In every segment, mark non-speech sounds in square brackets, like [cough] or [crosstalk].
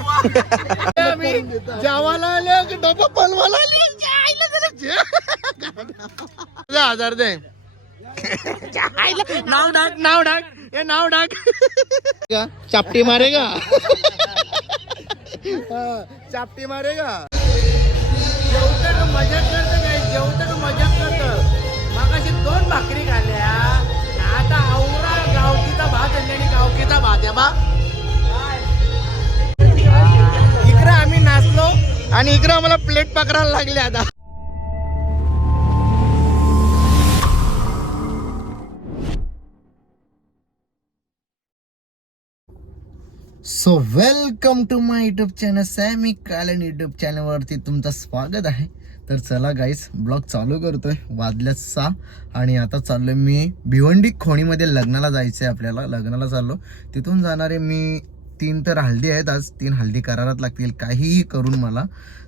[laughs] जेवायला आले की डबा हजार दे. नाव डाक नाव डाक हे नाव डाक चापटी मारेगा. हा, चापटी मारेगा. जेवतं मजा करत काय? जेवतं मजा करत करतं मागाशी दोन भाकरी खाल्ल्या. आता आवरा गावकीचा भात आणि गावकीचा भात आहे बा. आणि इकडं आम्हाला प्लेट पकडायला लागले आता. So welcome to my YouTube channel Sammy Kalan YouTube चॅनलवरती तुमचं स्वागत आहे. तर चला गाईस ब्लॉग चालू करतोय. वाजल्यात सहा आणि आता चाललोय मी भिवंडी खोणीमध्ये लग्नाला जायचं आहे आपल्याला. लग्नाला चाललो. तिथून जाणारे मी तीन तर हल्दी आहेत आज तीन हल्दी करारात लागतील. काहीही करून मला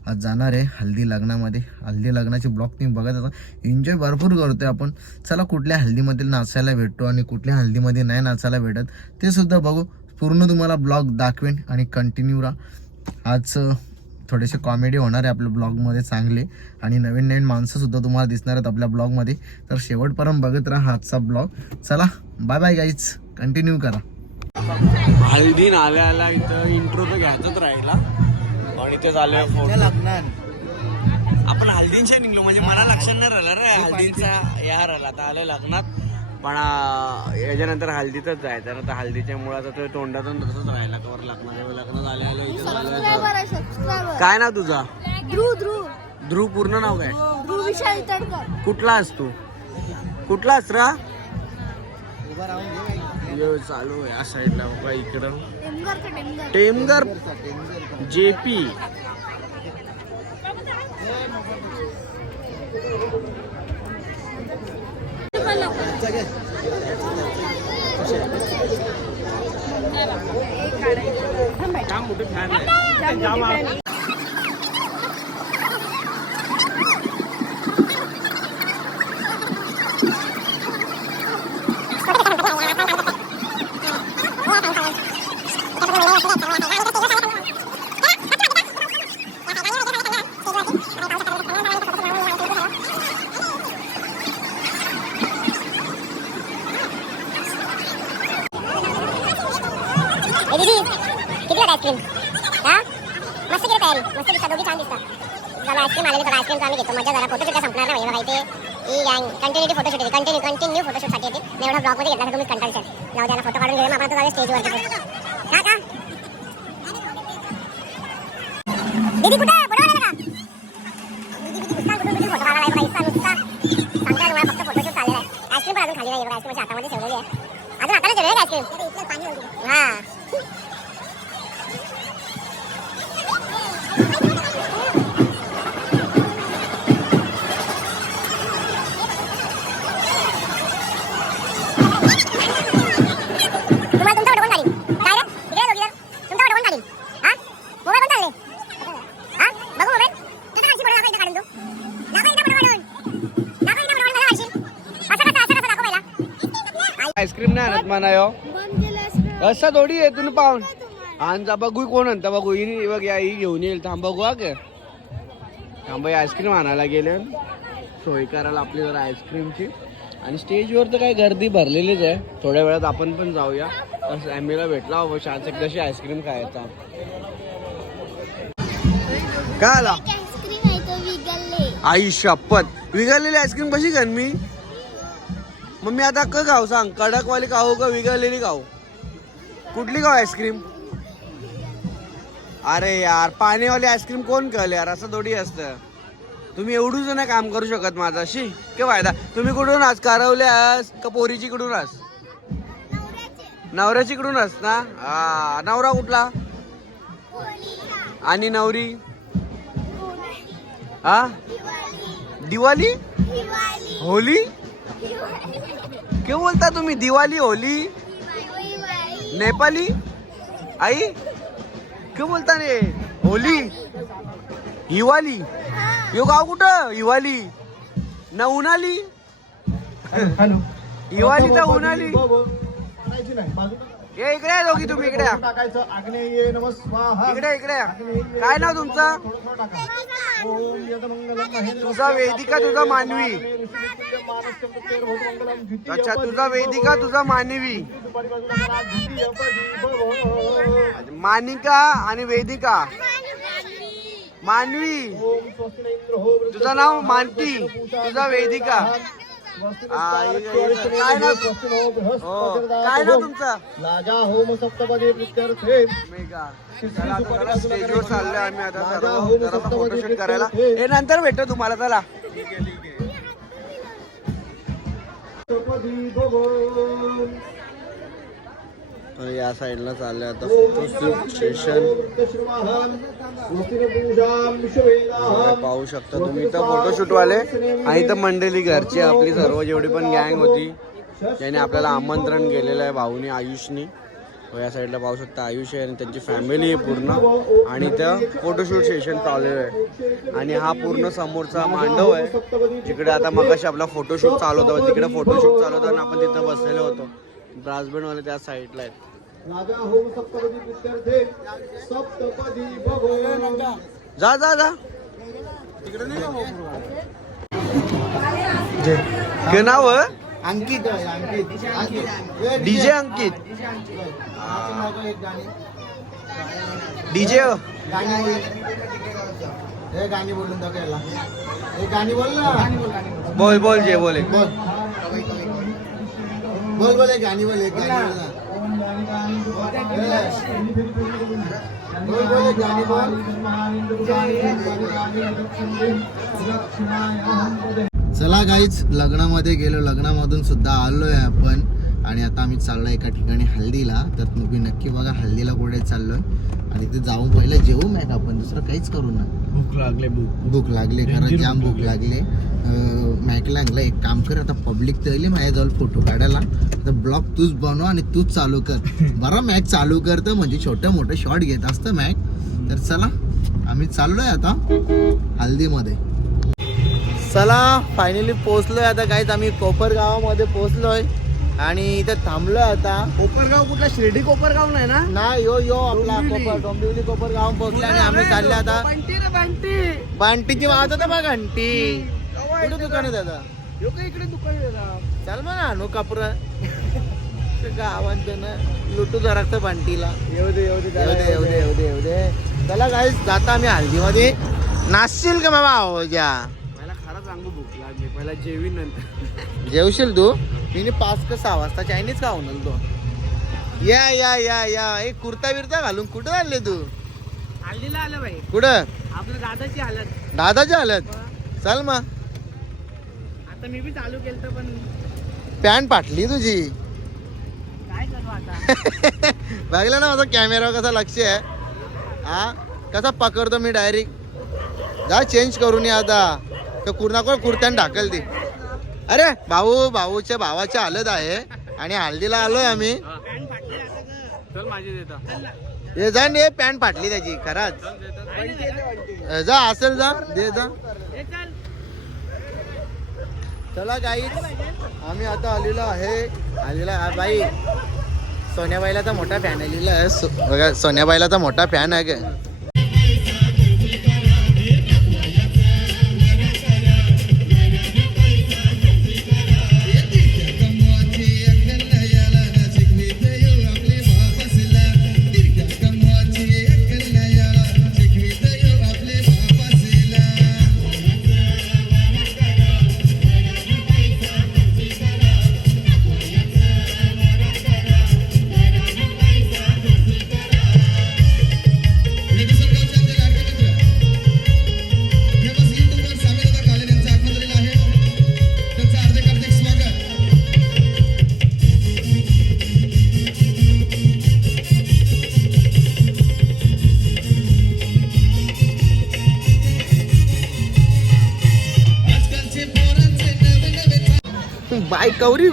आज जाणार आहे हल्दी लग्नामध्ये. हल्दी लग्नाचे ब्लॉग तुम्ही बघत आता एन्जॉय भरपूर करतोय आपण. चला कुठल्या हल्दीमध्ये नाचायला भेटतो आणि कुठल्या हल्दीमध्ये नाही नाचायला भेटत ते सुद्धा बघू. पूर्ण तुम्हाला ब्लॉग दाखवेन आणि कंटिन्यू राहा. आज थोडेसे कॉमेडी होणार आहे आपल्या ब्लॉगमध्ये चांगले आणि नवीन नवीन माणसंसुद्धा तुम्हाला दिसणार आहेत आपल्या ब्लॉगमध्ये. तर शेवटपर्यंत बघत राहा आजचा ब्लॉग. चला बाय बाय गाईज कंटिन्यू करा. हळदी नाल्याला इथं इंट्रो तर घ्यायचाच राहिला. आणि ते झालं फोटो. लग्नात. आपण हल्दींच्या निघलो म्हणजे मला लक्षात नाही राहिलं रे हल्दींचा या राहिला आता आलं लग्नात. पण याच्यानंतर हल्दीतच जायचं ना तर हल्दीच्या मुळे आता तो तोंडातून तसंच राहिला कवर लग्नात लग्न झालं आलं इथं काय ना तुझा? ध्रुव ध्रुव. ध्रुव पूर्ण नाव काय? ध्रुव विशाल कुठला असतो तू? कुठला असतो रा? उभा राहून यो चालू आहे या साईडला बघा इकडं टेमगर का टेमगर टेमगर जेपी ए दीदी किती लागत आईस्क्रीम हा मस्त केली तयारी मस्त दिसतात दोघी छान दिसतात चला आईस्क्रीम आलेली बघा आईस्क्रीमचा आम्ही घेतो मजा जरा फोटोशूट संपणार नाही बघा इथे ही गँग कंटिन्युटी फोटोशूट येते कंटिन्यू कंटिन्यू फोटोशूटसाठी येते मी एवढा ब्लॉगमध्ये घेतला तर तुम्ही कंटाळशाल जाऊ द्या फोटो काढून घेऊया मग आपण आता स्टेजवर का का दीदी कुठे नाही यो केलं असा थोडी आहे तुम्ही पाहून? आणता बघू कोण आणता बघू. ही बघ या ही घेऊन येईल. थांब बघू हा का. थांब आईस्क्रीम आणायला गेले. सोय करायला आपली जरा आईस्क्रीमची आणि स्टेजवर तर काय गर्दी भरलेलीच आहे. थोड्या वेळात आपण पण जाऊया. सॅमीला भेटला हवं शांत कशी आईस्क्रीम खायचा. काय आला? आई शपथ. विघालेली आईस्क्रीम कशी मी? मग मी आता का खाऊ सांग? कडकवाली खाऊ का विगळलेली खाऊ? कुठली खाऊ आईस्क्रीम? अरे यार पाणीवाली आईस्क्रीम कोण खाल यार? असं थोडी असतं. तुम्ही एवढूच नाही काम करू शकत माझाशी के फायदा? तुम्ही कुठून आज कारवले आज का पोरीची कुठून आस नवऱ्याची कडून आस ना? हा नवरा कुठला? आणि नवरी? हा? दिवाळी? होली? क्यों बोलता तुम्ही दिवाळी होली नेपाली आई क्यों बोलता रे होली हिवाली यो गाव कुठं हिवाली ना उन्हाली हॅलो हिवालीचा उन्हाली ये इकडे आहे दोघी तुम्ही इकडे या. टाकायचं आग्नेय नमः स्वाहा. इकडे इकडे या. काय नाव तुमचं? ओम यदमंगलम महेंद्र तुझा वेदिका तुझा मानवी. अच्छा तुझा वेदिका तुझा मानवी. मानिका आणि वेदिका. मानवी. तुझं नाव मानती तुझा वेदिका. काय नाव हो, काय नाव तुमचं? राजा होम सप्तपदी प्रित्यर्थे मेगा. चला आता जरा स्टेजवर चाललोय आम्ही आता सर्व फोटोशूट करायला. हे नंतर भेटतो तुम्हाला चला. सप्तपदी भगवान तर या साईडला चालले आता फोटोशूट सेशन पाहू शकता तुम्ही. इथं फोटोशूट वाले आणि इथं मंडळी घरची आपली. सर्व जेवढी पण गँग होती त्याने आपल्याला आमंत्रण केलेलं आहे भाऊनी आयुषनी. हो, या साईडला पाहू शकता आयुष आहे आणि त्यांची फॅमिली आहे पूर्ण. आणि त्या फोटोशूट सेशन चालू आहे. आणि हा पूर्ण समोरचा मांडव आहे. जिकडे आता मगाशी आपला फोटोशूट चालू होता तिकडे फोटोशूट चालू होता आणि आपण तिथं बसलेलो होतो. ब्रासबेंडवाले त्या साईडला आहेत. राजा होम सप्तपदी प्रित्यर्थे सप्तपदी भगवान जा जा जा. के नाव अंकित आहे, अंकित. अंकित. डीजे. अंकित. एक गाणी? डीजे गाणी बोल. गाणी बोलून दाखवायला गाणी बोल ना. बोल बोल. जे बोल. बोल. बोल गाणी बोल गाणी बोल चला गाईच लग्नामध्ये गेलो लग्नामधून सुद्धा आलोय आपण. आणि आता आम्ही चाललोय एका ठिकाणी हल्दीला. तर तुम्ही नक्की बघा हल्दीला कुठे चाललोय. आणि ते जाऊन पहिलं जेवू मॅक आपण दुसरं काहीच करू ना. भूक लागले भूक. भूक लागली खरं जाम भूक लागली. मॅक लागलं एक काम कर आता पब्लिक तर माझ्याजवळ फोटो काढायला. तर ब्लॉग तूच बनव आणि तूच चालू कर. [laughs] बरं मॅक चालू करतं म्हणजे छोटं मोठं शॉट घेत असतं मॅक. तर चला आम्ही चाललोय आता हल्दीमध्ये. चला फायनली पोहोचलोय. आता काहीच आम्ही कोपर गावामध्ये पोहोचलोय. आणि इथे थांबलोय आता. कोपरगाव कुठला? शिर्डी कोपरगाव नाही ना? ना यो यो आपला. कोपर डोंबिवली कोपर गाव पोहोचले आणि आम्ही चालले आता. बंटी रे बंटी. बांटीची वाजत होता बघ घंटी कुठे दुकान आहे दादा? इकडे दुकान. चल मग आणू कापूर गावात ना लुटू जरा बांटीला. येऊ दे येऊ दे येऊ दे येऊ दे येऊ दे येऊ दे. चला काय जाता आम्ही हल्दीमध्ये नाचशील का बाबा खरंच सांगू भूक लागली. पहिला जेवीन नंतर. जेवशील तू? मी पाच का सहा वाजता चायनीज खाऊन आलो तो. या या या या. एक कुर्ता बिरता घालून कुठं चालले तू? हल्लीला आलं कुठं? आपलं दादाची हालत. दादाच्या हालत? चल मग. आता मी बी चालू केलं पण पॅन्ट फाटली तुझी. काय करू आता? [laughs] बघला ना माझा कॅमेरा कसा लक्ष आहे. हा? कसा पकडतो मी डायरेक्ट. जा चेंज करून या आता. तर कुर्नाकोळ कुर्त्यान ढाकल ती. अरे भाऊ भाऊच्या भावाची हालत आहे आणि हल्दीला आलोय आम्ही. चल माझी देता. हे जा ने पॅन्ट फाटली त्याची खराच. जा असेल जा दे जा. चला काही आम्ही आता आलेलो आहे आलेला बाई. सोन्याबाईला मोठा फॅन आलेला आहे सोन्याबाईला मोठा फॅन आहे.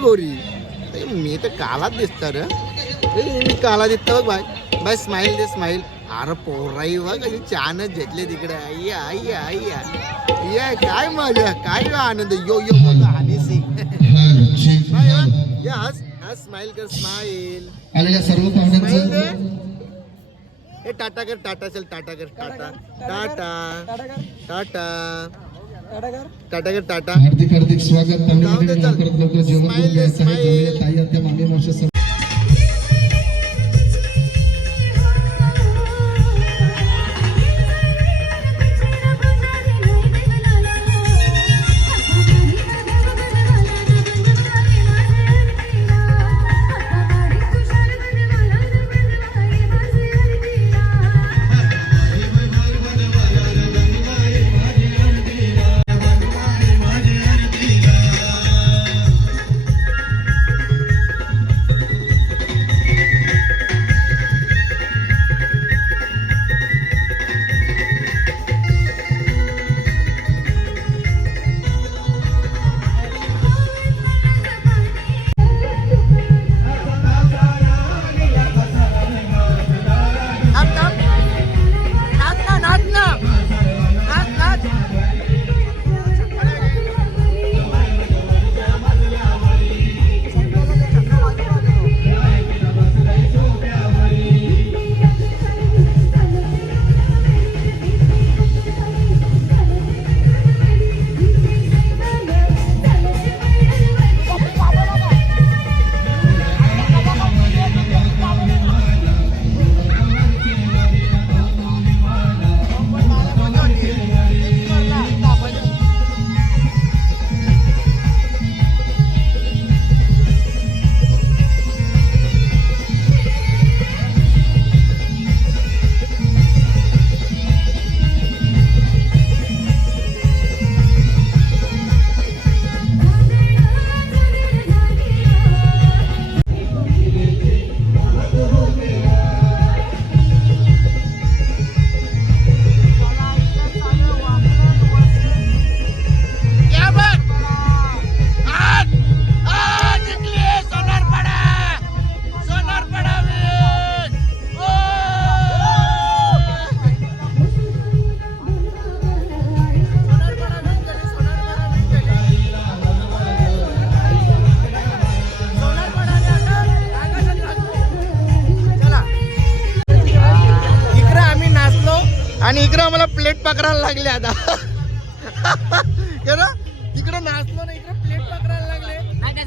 गोरी. मी तर कालाच दिसत रे. ए, मी काला दिसतो बघ बाय बाय स्माइल दे स्माइल अरे पोराई बघ कशी छानच घेतले तिकडे. अय्या अय्या अय्या या काय मजा काय आनंद. यो यो बघ हनी सिंग. यस स्माइल कर आलेल्या सर्व पाहुण्यांचं ए टाटा कर टाटा चल टाटा कर टाटा. टाटा टाटा. टाटा कर. टाटा हार्दिक हार्दिक स्वागत. जाऊ दे, तांबडीमध्ये ना इकडे प्लेट पकडायला लागले.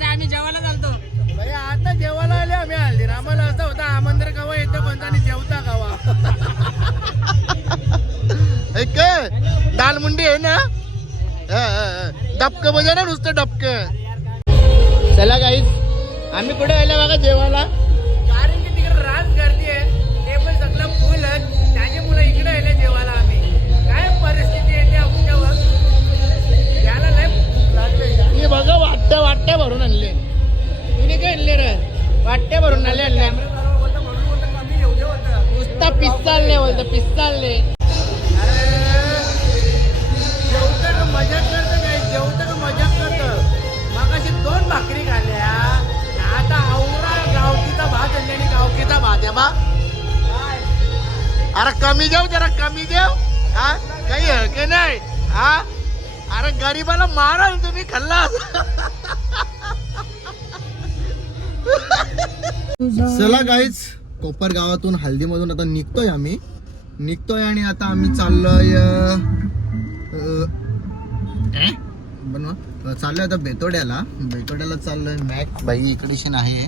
आम्ही जेवायला चालतो. भाई आता जेवायला आले आम्ही हल्दी आम्हाला असं होता आमंत्रण कवा येतं कोणता आणि जेवता कवा एक [laughs] दालमुंडी आहे ना? डबक म्हणजे ना नुसतं डबक. चला गाईज आम्ही कुठे आले बघा जेवायला. बघा वाटतं भरून आणले. तुम्ही काय आणले रे? वाटते भरून आणले आणले. नुसता पिस्तालने बोलतो पिस्तालने जेवतं का मजाक करतं काय जेवतं का मजाक करतं मग अशी दोन भाकरी खाल्ल्या आता आवरा गावकीचा भात आणले. आणि गावकीचा भात आहे बा अरे कमी देव जरा कमी देव हा? काही हळके नाही. हा? अरे गरीबाला माराल तुम्ही खल्ला चला गाईच कोपर गावातून हल्दीमधून आता निघतोय आम्ही. निघतोय आणि आता आम्ही चाललोय बनवा. चाललोय आता बेतोड्याला. बेतोड्याला चाललोय मॅक बाई इकडे आहे.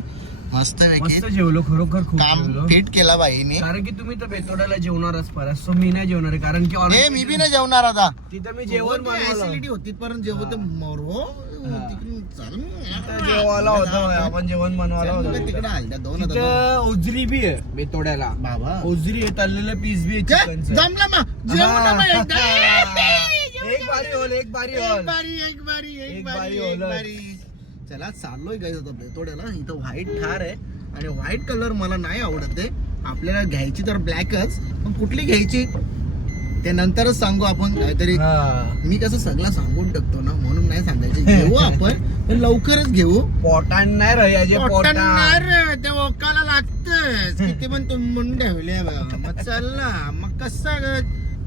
मस्त मस्त जेवलो खरोखर खूप काम जेवलो. फिट केला बाईने कारण की तुम्ही तर बेतोड्याला जेवणारच परत सो मी नाही जेवणार आहे कारण की already मी बी नाही जेवणार आता. तिथं मी जेवण बनवलं. ऍसिडिटी होती पण जेवण मरो तिकडून चाल तिथं जेवायला होतं आपण जेवण बनवायला होतं. तिकडे दोन आता. तिथं ओजरी बी आहे बेतोड्याला. बाबा. ओजरी आहे तळलेलं पीस बी आहे चिकनचं. जमलं मग जेवू ना मग एकदा. एक बारी होल एक बारी होल एक बारी एक बारी एक एक बारी बारी एक ओलं. बारी. चला चाललोय गाईज आता बेतोड्याला. इथं व्हाईट ठार आहे. आणि व्हाईट कलर मला नाही आवडत. आहे आपल्याला घ्यायची तर ब्लॅकच पण कुठली घ्यायची? ते नंतरच सांगू आपण. काहीतरी. मी कसं सगळं सांगून टाकतो ना म्हणून नाही सांगायचे. घेऊ आपण पण लवकरच घेऊ. पोटान नाही रे पोटानं नाही ते ओकाला लागतच. किती पण तुम्ही म्हणून ठेवले. मग चल ना. मग कसा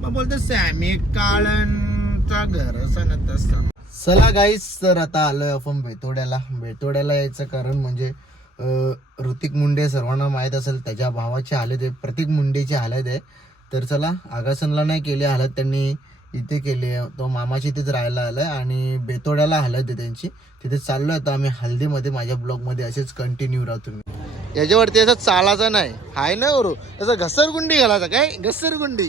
मग बोलतो सॅमी काळणचा घर असं ना तसं. चला गाईस तर आता आलोय आपण बेतोड्याला. बेतोड्याला यायचं कारण म्हणजे ऋतिक मुंडे सर्वांना माहीत असेल त्याच्या भावाची हालत आहे. प्रतीक मुंडेची हालत आहे. तर चला आगासनला नाही केली हालत त्यांनी. इथे केली आहे. तो मामाची तिथे राहायला आलाय आणि बेतोड्याला हालत आहे त्यांची. तिथे चाललोय आता आम्ही हल्दीमध्ये माझ्या ब्लॉगमध्ये असेच कंटिन्यू राहतो तुम्ही. याच्यावरती असं चालायचं नाही. हाय ना बरो असं घसरगुंडी घालायचं काय? घसरगुंडी.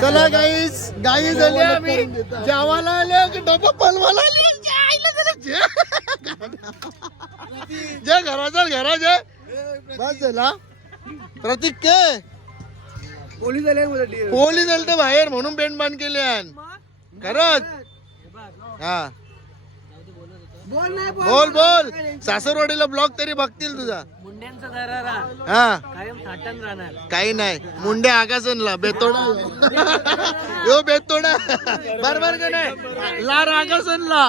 चला गाईस गाई झाली आम्ही जेवायला आले की डबा जे. जे घराचा घराचे. बस झाला. प्रतीक के. पोलीस आले पोलीस आले तर बाहेर म्हणून पेंट बांध केले खरंच? हा. बोल नाही बोल. बोल सासरवाडीला ब्लॉग तरी बघतील तुझा. मुंड्यांचा दरारा हा. कायम थाटण राहणार. काही नाही. मुंडे आगासनला. बेतोडा. यो बेतोडा. बरोबर का नाही? लार आगासनला.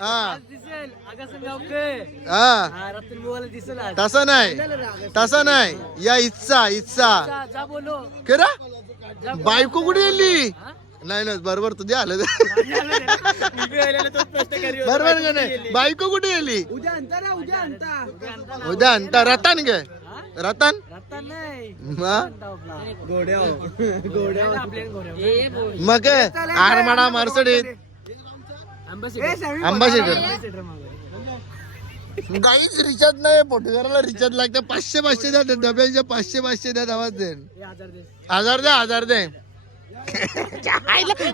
हा. हा. तसं नाही. तसं नाही. या इच्छा इच्छा. जा जा बोलो. करा बायको कुठे गेली? नाही नाही बरोबर तुझे आलं. [laughs] बरोबर का नाही? बायको कुठे गेली? उद्या ना आणता. रतान गे. रतान? मग आरमाडा मार्सडीत अंबासिडर काहीच रिचार्ज नाही पोटगाराला रिचार्ज लागतं. पाचशे पाचशे द्या डब्यांचे पाचशे पाचशे द्या आवाज दे. हजार द्या हजार दे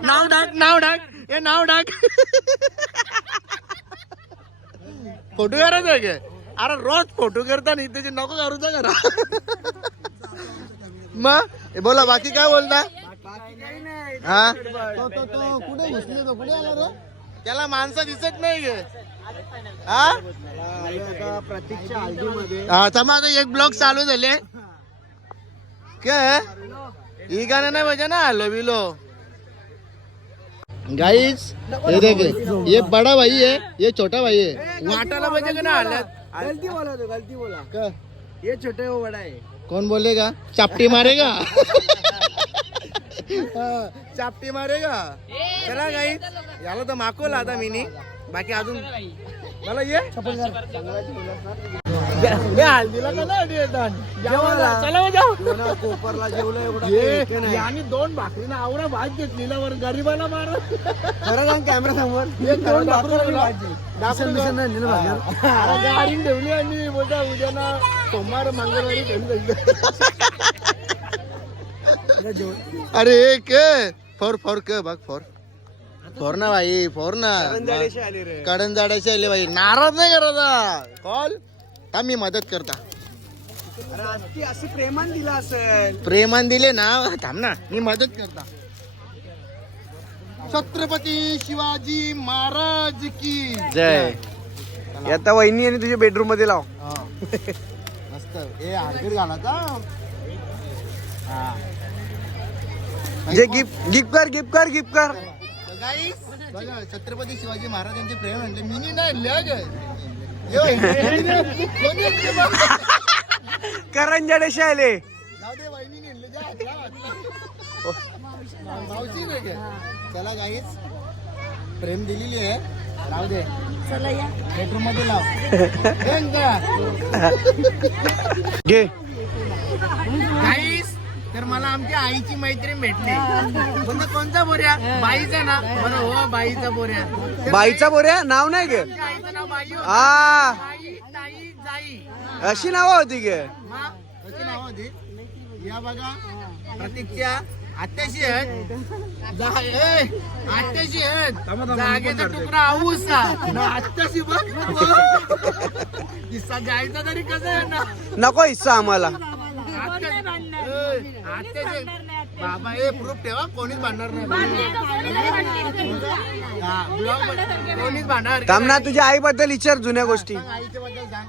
नाव टाक नाव टाक. हे नाव टाक. फोटो करायचं आहे काय? अरे रोज फोटो करता नाही त्याचे नको करूचा करा मग? हे बोला बाकी काय बोलता? हा? तो तो तो कुठे घुसले तो? कुठे आला रे? त्याला माणसं दिसत नाही हा? हा आता एक ब्लॉग चालू झाले. काय ही? गाणं नाही पाहिजे ना हॅलो बिलो. गाईस ये देखे ये बड़ा भाई है ये छोटा भाई है. वाटाला का ना हालत गलती बोला तो गलती बोला. का? ये छोटे वो बड़ा है कौन बोलेगा? चापटी मारेगा? [laughs] हा, चापटी मारेगा. चला गाई याला तर माकोला आता मिनी. बाकी अजून मला ये. कोपरला जेवलं एवढं. यांनी दोन भाकरीनं आवडा भात घेतलेला वर गरीबाला मार. खरं सांग कॅमेरा समोर. दोन भाकरी ठेवली आणि बोलता उद्या ना सोमवार मंगळवारी ठेवली [laughs] अरे के फोर फोर के बघ फोर. फोर ना भाई फोर ना कडन जाडायचे आले भाई नाराज नाही करायचा कॉल का मी मदत करता अशी प्रेमान दिला असेल प्रेमान दिले ना थांब ना मी मदत करता छत्रपती शिवाजी महाराज की जय आता वहिनी आणि तुझ्या बेडरूममध्ये लाव हा. मस्त ए हार्दिक घालाचा जे गिफ्ट गिफ्ट कर गिफ्ट कर गिफ्ट कर बघा छत्रपती शिवाजी महाराजांचे प्रेम म्हणजे मिनी नाही लग. यो, हे जाऊ दे नाही काय? चला गाईस प्रेम दिलेली आहे. राहू दे. बेडरूममध्ये लाव? [laughs] घे. तर मला आमच्या आईची मैत्रीण भेटली. कोणता कोणता बोऱ्या? बाईचा ना. बरं हो बाईचा बोऱ्या. बाईचा बोऱ्या? नाव नाही आमच्या आईचं नाव बाई होतं. आ. बाई ताई जाई. अशी नाव होती गे हा, अशी नावं होती. या बघा प्रतीकच्या आत्याशी आहेत. जा- ए, आत्याशी आहेत. जागेचा तुकडा आऊसा. ना आत्याशी बघ. [laughs] किस्सा जायचा तरी कसं आहे ना? नको हिस्सा आम्हाला. बाबा हे प्रूफ ठेवा कोणीच भांडणार नाही हा, ब्लॉगमध्ये कोणीच भांडणार थांब ना तुझ्या आईबद्दल विचार जुन्या गोष्टी. आईच्या बद्दल सांग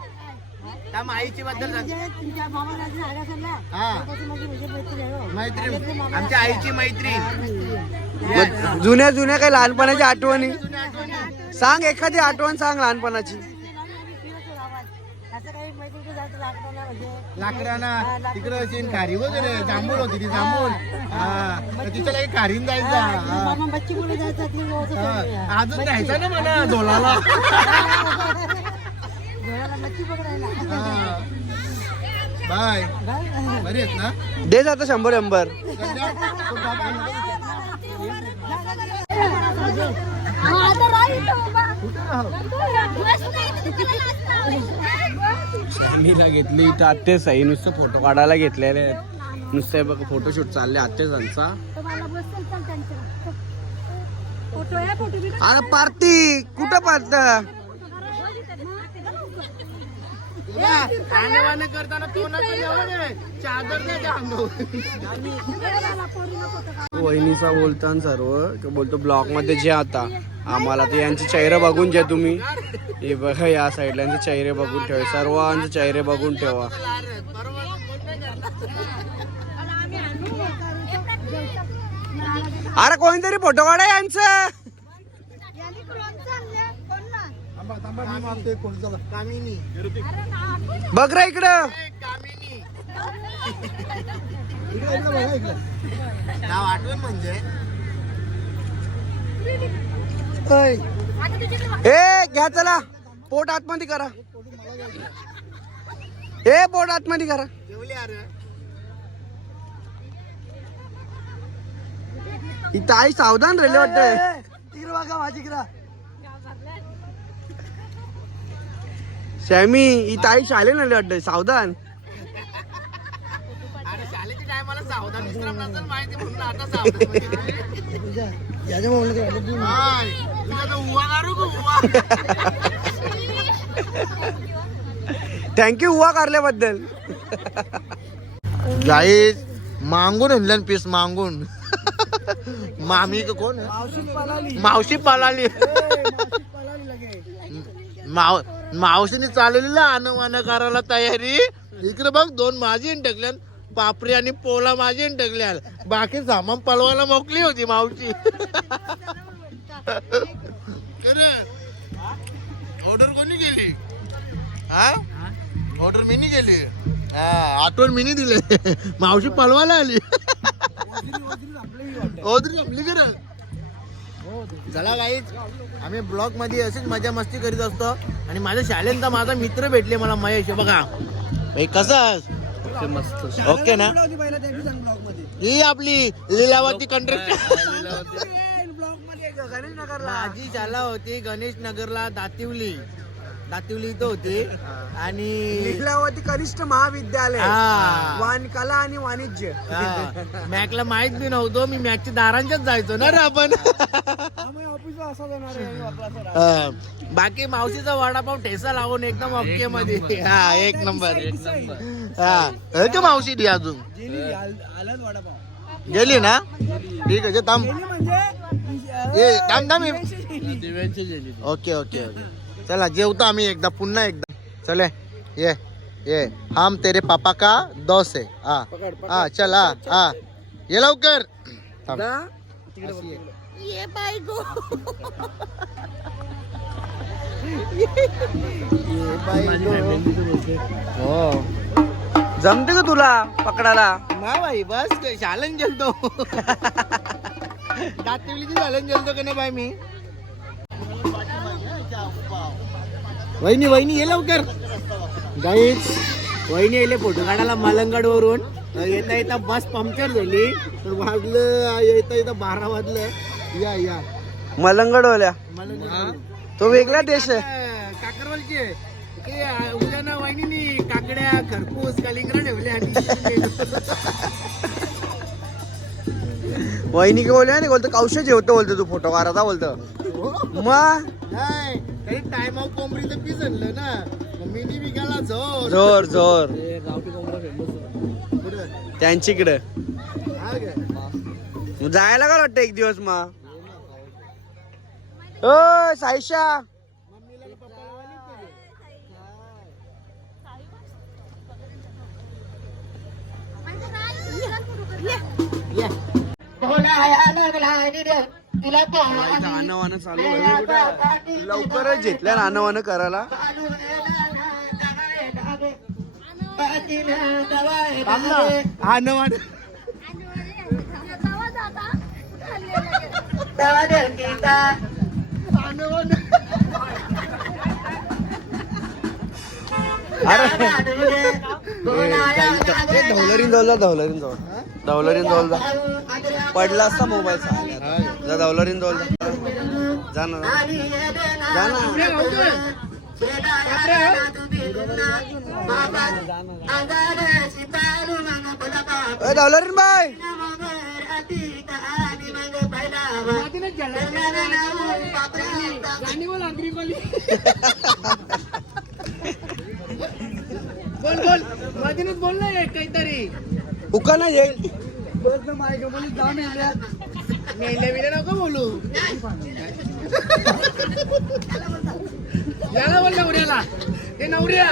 थांब आईची बद्दल सांग आमच्या आईची मैत्री जुन्या जुन्या काही लहानपणाच्या आठवणी? सांग एखादी आठवण सांग लहानपणाची. लाकडाना तिकडे अशी खारी वगैरे जांभूळ होती ती जांभूळ. हा. तर तिच्या काही खारीन जायचा. हा. हा. अजून जायचं ना मला झोलाला. हा. बाय. बरी आहेत ना? दे जातं शंभर शंभर. आम्हीला घेतली इथं आत्तेच आहे. नुसतं फोटो काढायला घेतलेले आहेत. नुसते बघ फोटोशूट चालले आत्तेच त्यांचा अरे पार्टी कुठं पार्ट करताना चादर वहिनीचा बोलताना सर्व. तो बोलतो ब्लॉगमध्ये जे आता आम्हाला ते यांचे चेहरे बघून जे तुम्ही. हे बघा या साईडला यांचे चेहरे बघून ठेवा. सर्वांचे चेहरे बघून ठेवा. अरे कोणतरी फोटो काढा यांचं कामिनी बघ रे इकडं. नाव आठवण म्हणजे? ए घ्या चला. पोट आतमध्ये करा. ए पोट आतमध्ये करा. इथं आई सावधान राहिले वाटत. तिकडे बघा माझी किरा शॅमी इथं आई शाळे राहिले वाटत सावधान अरे शाळेच्या टायमाला सावधान विश्राम नसेल माहिती म्हणून आता सावधान. याच्या मोबाईल तुझा तर उवा मारू का उवा. थँक्यू हुआ कारल्याबद्दल. गाईज मागून आणलं पीस मागून. मामी का कोण आहे? मावशी पालाली. माव मावशीने चालवलेलं अनवान करायला तयारी. इकडे बघ दोन माझी टाकल्या पापरी आणि पोला माझी टाकल्या बाकी सामान पलवायला मोकली होती मावशी. ऑर्डर कोणी केली? हा? ऑर्डर मीनी केली? हा आठवण मीनी दिले. मावशी पलवायला आली. ओदरी आपली. करा चला गाईच आम्ही ब्लॉगमध्ये अशीच मजा मस्ती करीत असतो. आणि माझ्या शाळेंचा माझा मित्र भेटले मला महेश हे बघा. हे कसं मस्त ओके ना? ही आपली लीलावती कंट्रक्टर [laughs] माझी शाळा होती गणेश नगरला दातिवली. दातिवली इथं होती. आणि लीलावती कनिष्ठ महाविद्यालय. हा. वाण कला आणि वाणिज्य. हा. मॅकला माहीत बी नव्हतो मी मॅकच्या दारांच्याच जायचो ना रे आपण. हा. बाकी मावशीचा वडापाव ठेसा लावून एकदम ओके मध्ये हा एक नंबर. एक नंबर. हा. का मावशी दी अजून? गेली ना? ठीक आहे जे थांब. थांब थांब. Okay okay okay. चला जेवतो आम्ही एकदा पुन्हा एकदा. चले ये ये. हम तेरे पापा का दोस्त है. हा. हा चल हा हा. ये लवकर. थांब. अशी ये. ये बायको. हो. जमते का तुला पकडायला? नाही भाई बस शालन गेलतो दातिवलीची शालन गेलतो का नाही बाई मी? वहिनी वहिनी ये लवकर. गाईच वहिनी येले फोटो काढायला मलंगड वरून येता येता बस पंक्चर झाली. तर वाजलं येता येता बारा वाजलं. या या. मलंगड ओल्या मलंगड तो वेगळा देश आहे. काकरवालचे. ते उद्या ना वहिनी काकड्या खरपूस कलिंगड ठेवले आणि वहिनी बोलल्या नाही बोलतो कौशल जेवतो बोलतो तू फोटो काढता बोलतो. मग नाही. तरी टाइम ऑफ कोंबडीचं पीस आणलं ना. मिनी झोर जोर. जोर त्यांच्याकडे हा काय? जायला का वाटतं एक दिवस मग? ओ साईशा. वाणं चालू आहे? लवकरच घेतल्या नाणं वाणं करायला. अरे. धवलरीन जवळ जा धवलरीन जवळ धवलरीन जवळ जा. पडला असता मोबाईल जा धवलरीन जवळ जा. ना. जा ना. धवलरीन बाय बोल बोल मधीनच बोल. ना एक काहीतरी. उका ना येईल. बस ना मायक बोली जा मेल्या मेल्या बिल्या नको बोलू. याला बोल नवऱ्याला हे नवऱ्या.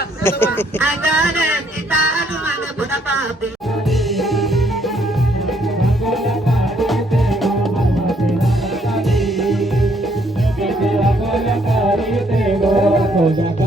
जेव्हाला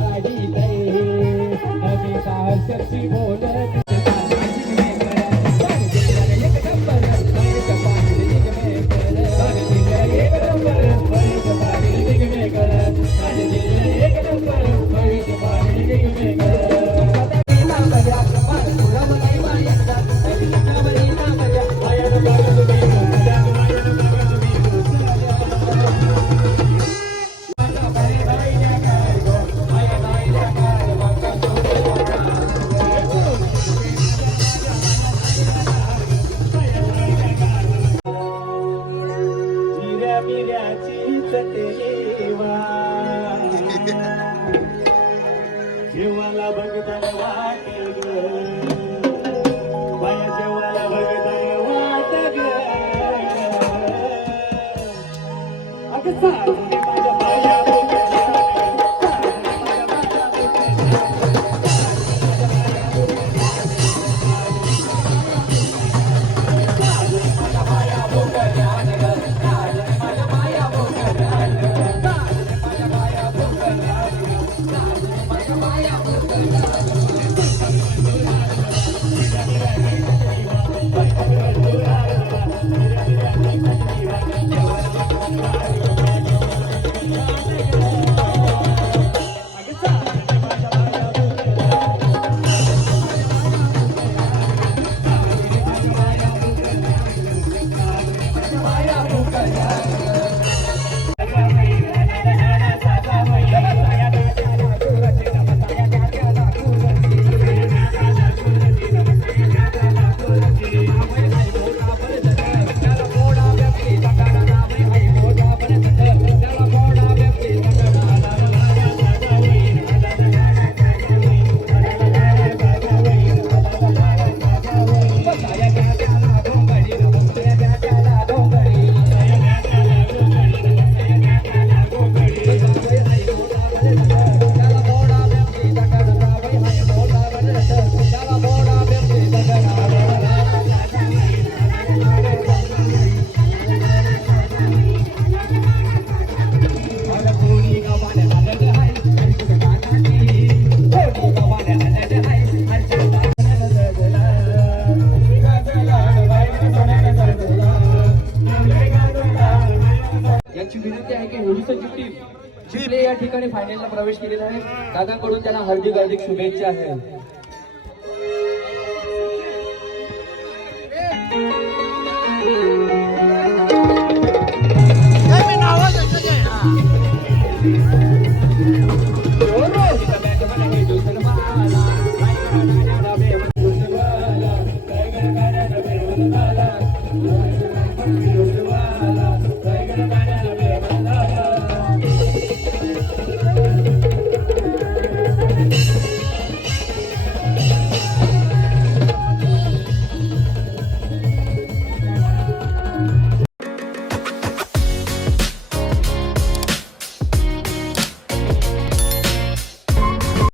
याची विनंती आहे की ओडिसाची टीम जिंकले या ठिकाणी फायनलला प्रवेश केलेला आहे दादांकडून त्यांना हार्दिक हार्दिक शुभेच्छा आहे